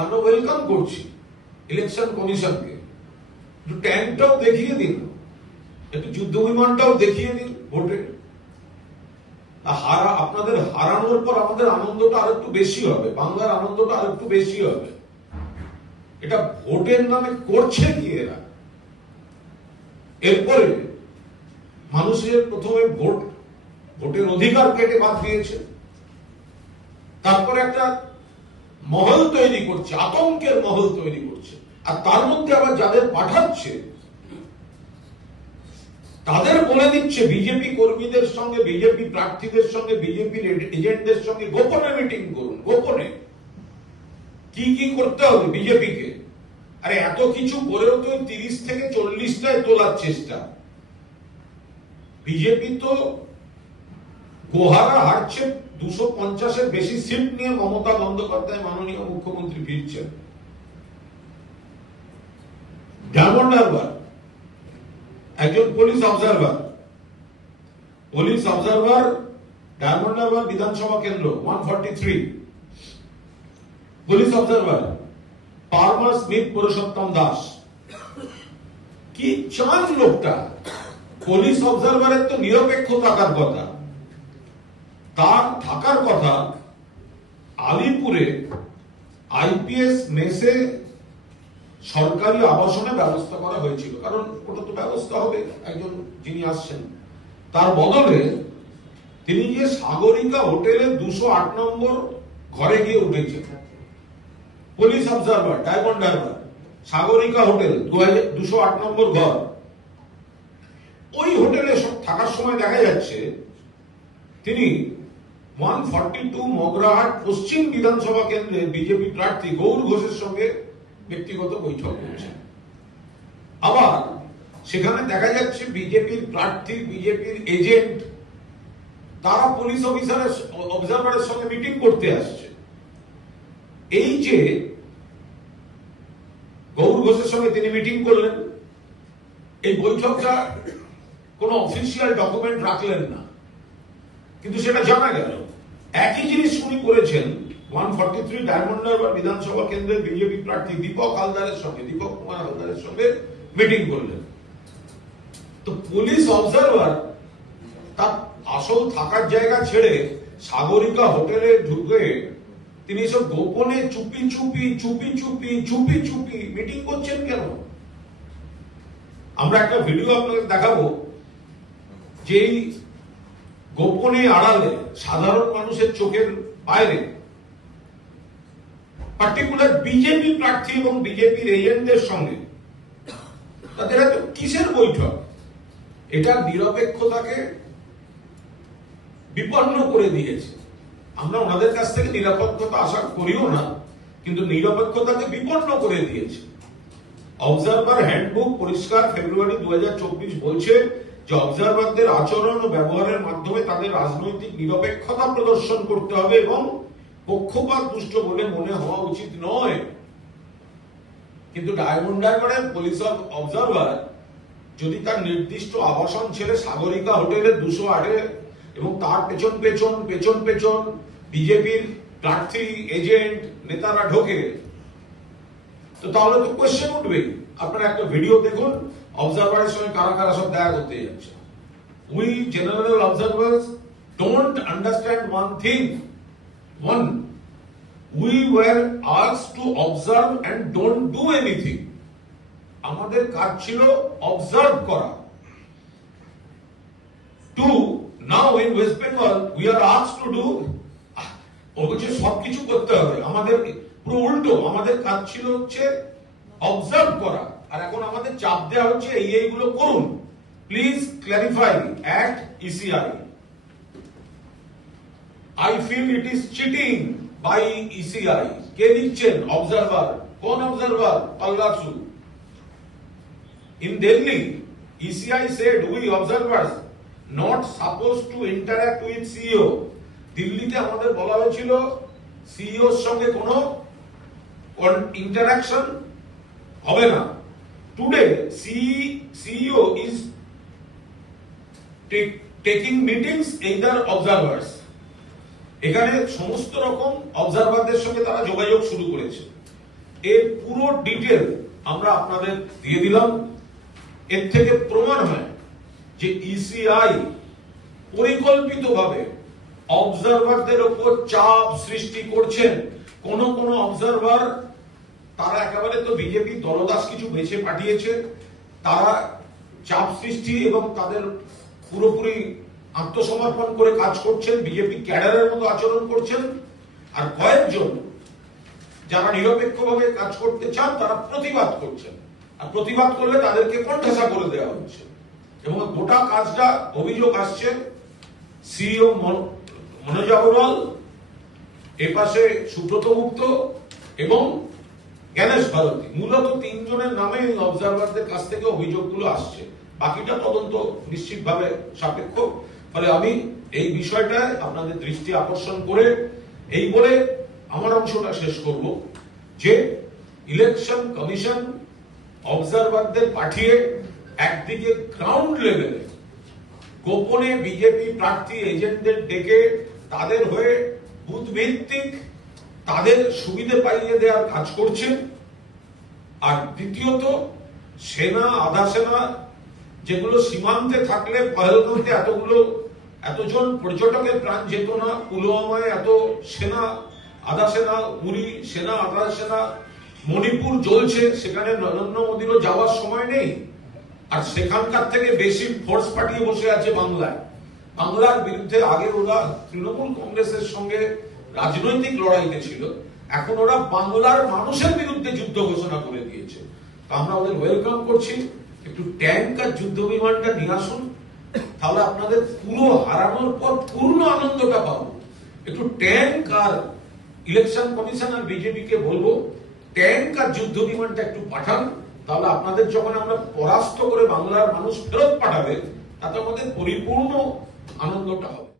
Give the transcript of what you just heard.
আমরা ওয়েলকাম করছি ইলেকশন কমিশনকে। একটু ট্যাঙ্কটাও দেখিয়ে দিন, একটু যুদ্ধ বিমানটাও দেখিয়ে দিন ভোটে। আপনাদের হারানোর পর আমাদের আনন্দটা আর একটু বেশি হবে, বাংলার আনন্দটা আর একটু বেশি হবে। এটা ভোটের নামে করছে কি এরা? এরপরে মানুষের প্রথমে ভোটের অধিকার কেটে বাদ দিয়েছে, তারপরে একটা মহল তৈরি করছে, আতঙ্কের মহল তৈরি করছে। আর তার মধ্যে আবার যাদের পাঠাচ্ছে তাদের বলে দিচ্ছে বিজেপি কর্মীদের সঙ্গে, বিজেপি প্রার্থীদের সঙ্গে, বিজেপির এজেন্টদের সঙ্গে গোপনে মিটিং করুন। গোপনে কি কি করতে হবে বিজেপিকে? আরে এত কিছু করেও তো 30 থেকে 40টায় তোলার চেষ্টা। বিজেপি তো গোহারা হারছে, 250-এর বেশি সিট নিয়ে মমতা বন্দ্যোপাধ্যায় মাননীয় মুখ্যমন্ত্রী ফিরছেন। ডায়মন্ড হারবার একজন পুলিশ অবজারভার ডায়মন্ড হারবার বিধানসভা কেন্দ্র 143 police observer পারমা Smith Purushottam Das. কি চান লোকটা? পুলিশ অবজারভারের তো নিরপেক্ষ থাকার কথা, তার থাকার কথা আলিপুরে আইপিএস মেসে সরকারি আবাসনে ব্যবস্থা করা হয়েছিল, কারণ ওটা তো ব্যবস্থা হবে একজন যিনি আসছেন। তার বদলে তিনি যে সাগরিকা হোটেলে 208 নম্বর ঘরে গিয়ে উঠেছেন। Police observer diamond Harbour Sagarika hotel 208 নম্বর ঘর। ওই হোটেলে থাকার সময় দেখা যাচ্ছে তিনি 142 মগরাহাট পশ্চিম বিধানসভা কেন্দ্রে বিজেপি প্রার্থী গৌর ঘোষের সঙ্গে ব্যক্তিগত বৈঠক করছেন। আবার সেখানে দেখা যাচ্ছে বিজেপির প্রার্থী, বিজেপির এজেন্ট, তারা পুলিশ অবজারভারের সঙ্গে মিটিং করতে আসছে। এই যে গৌর ঘোষের সঙ্গে তিনি মিটিং করলেন, এই বৈঠকটা কোন অফিসিয়াল ডকুমেন্ট রাখলেন না, কিন্তু সেটা জানা গেল। একই জিনিস উনি করেছেন 143 ডায়মন্ড হারবার বিধানসভা কেন্দ্রের বিজেপি প্রার্থী দীপক কুমার হালদারের সঙ্গে মিটিং করলেন। তো পুলিশ অবজারভার তার আসল থাকার জায়গা ছেড়ে সাগরিকা হোটেলে ঢুকে তিনি সব গোপনে চুপি চুপি মিটিং করছেন কেন? আমরা একটা ভিডিও আপনাদের দেখাবো, যেই গোপনে আড়ালে সাধারণ মানুষের চোখের বাইরে পার্টিকুলার বিজেপি প্রার্থী এবং বিজেপির এজেন্টদের সঙ্গে তাদের এত কিসের বৈঠক? এটা নিরপেক্ষতাকে বিপন্ন করে দিয়েছে। আমরা ওনাদের কাছ থেকে নিরপেক্ষতা আশা করিও না, কিন্তু নিরপেক্ষতাকে বিপন্ন করে দিয়েছে। অবজারভার হ্যান্ডবুক পরিষ্কার ফেব্রুয়ারি 2024 বলছে যে অবজারভারদের আচরণ ও ব্যবহারের মাধ্যমে তাদের রাজনৈতিক নিরপেক্ষতা প্রদর্শন করতে হবে এবং পক্ষপাত দুষ্ট বলে মনে হওয়া উচিত নয়। কিন্তু ডায়মন্ড হারবারের পুলিশ অবজারভার যদি তার নির্দিষ্ট আবাসন ছেড়ে সাগরিকা হোটেলে 208 এবং তার পেছন বিজেপির প্রার্থী, এজেন্ট, নেতারা ঢোকে, তো তাহলে তো কোয়েশ্চেন উঠবেই। আপনারা একটা ভিডিও দেখুন, অবজারভারের সঙ্গে কারা কারা সব দেখা করতে যাচ্ছে। We general observers don't understand one thing. We were asked to observe and don't do anything. আমাদের কাজ ছিল অবজার্ভ করা। Now in West Bengal we are asked to do সবকিছু করতে হবে, আমাদের পুরো উল্টো। আমাদের কাজ ছিল হচ্ছে অবজার্ভ করা, আর এখন আমাদের চাপ দেওয়া হচ্ছে এইগুলো করুন। Please clarify at ECI. I feel it is cheating by ECI. কে দিচ্ছেন? অবজারভার। কোন observer? পাল্লাসু। In Delhi, ECI said we observers not supposed to interact with CEO. দিল্লিতে আমাদের বলা হয়েছিল সিইও এর সঙ্গে কোনো ইন্টারাকশন হবে না। Today, CEO is taking meetings either observers. এখানে সমস্ত রকম অবজারভারদের সঙ্গে তারা যোগাযোগ শুরু করেছে। এর পুরো ডিটেল আমরা আপনাদের দিয়ে দিলাম। এর থেকে প্রমাণ হয় যে ইসিআই পরিকল্পিতভাবে অবজারভারদের উপর চাপ সৃষ্টি করছেন। কোন কোন অবজারভার তারা একেবারে তো বিজেপি দলদাস কিছু বেছে পাঠিয়েছে, তারা চাপ সৃষ্টি এবং তাদের পুরোপুরি আত্মসমর্পণ করে কাজ করছেন, বিজেপি ক্যাডারের মতো আচরণ করছেন। আর কয়েকজন যারা নিরপেক্ষভাবে কাজ করতে চান তারা প্রতিবাদ করছেন, আর প্রতিবাদ করলে তাদেরকে কণ্ঠাসা করে দেওয়া হচ্ছে। এবং গোটা কাজটা অভিযোগ আসছে সিইও মনোজ আগরওয়াল, এপাশে সুব্রত গুপ্ত এবং জ্ঞানেশ ভারতী, মূলত তিনজনের নামে অবজারভারদের কাছ থেকে অভিযোগগুলো আসছে। বাকিটা তদন্ত নিশ্চিতভাবে সাপেক্ষ। ফলে আমি এই বিষয়টায় আপনাদের দৃষ্টি আকর্ষণ করে এই বলে আমার অংশটা শেষ করব যে ইলেকশন কমিশন অবজারভারদের পাঠিয়ে একদিকে গ্রাউন্ড লেভেলে গোপনে বিজেপি প্রার্থী এজেন্টদের ডেকে তাদের হয়ে বুথ ভিত্তিক তাদের সুবিধে পাইয়ে দেওয়ার কাজ করছে। আর দ্বিতীয়ত সেনা, আধা সেনা, যেগুলো সীমান্তে থাকলে পহেলগাঁওতে এতজন পর্যটকের প্রাণ যেত না, পুলওয়ামায় এত সেনা, আধা সেনা, উরি সেনা, আধা সেনা, মণিপুর জ্বলছে, সেখানে নরেন্দ্র মোদীরও যাওয়ার সময় নেই। আর সেখানকার থেকে বেশি ফোর্স পাঠিয়ে বসে আছে বাংলায়। বাংলার বিরুদ্ধে আগে ওরা তৃণমূল কংগ্রেসের সঙ্গে রাজনৈতিক লড়াইতে ছিল, এখন ওরা বাংলার মানুষের বিরুদ্ধে যুদ্ধ ঘোষণা করে দিয়েছে। আমরা ওদের ওয়েলকাম করছি। একটু ট্যাঙ্ক আর যুদ্ধ বিমানটা নিয়ে আসুন, তাহলে আপনাদের পুরো হারানোর পর পূর্ণ আনন্দটা পাবো। একটু ট্যাঙ্ক আর ইলেকশন কমিশন আর বিজেপিকে বলবো ট্যাঙ্ক আর যুদ্ধ বিমানটা একটু পাঠান, তাহলে আপনাদের যখন আমরা পরাস্ত করে বাংলার মানুষ ফেরত পাঠাবে তাতে আমাদের পরিপূর্ণ আনন্দটা হবে।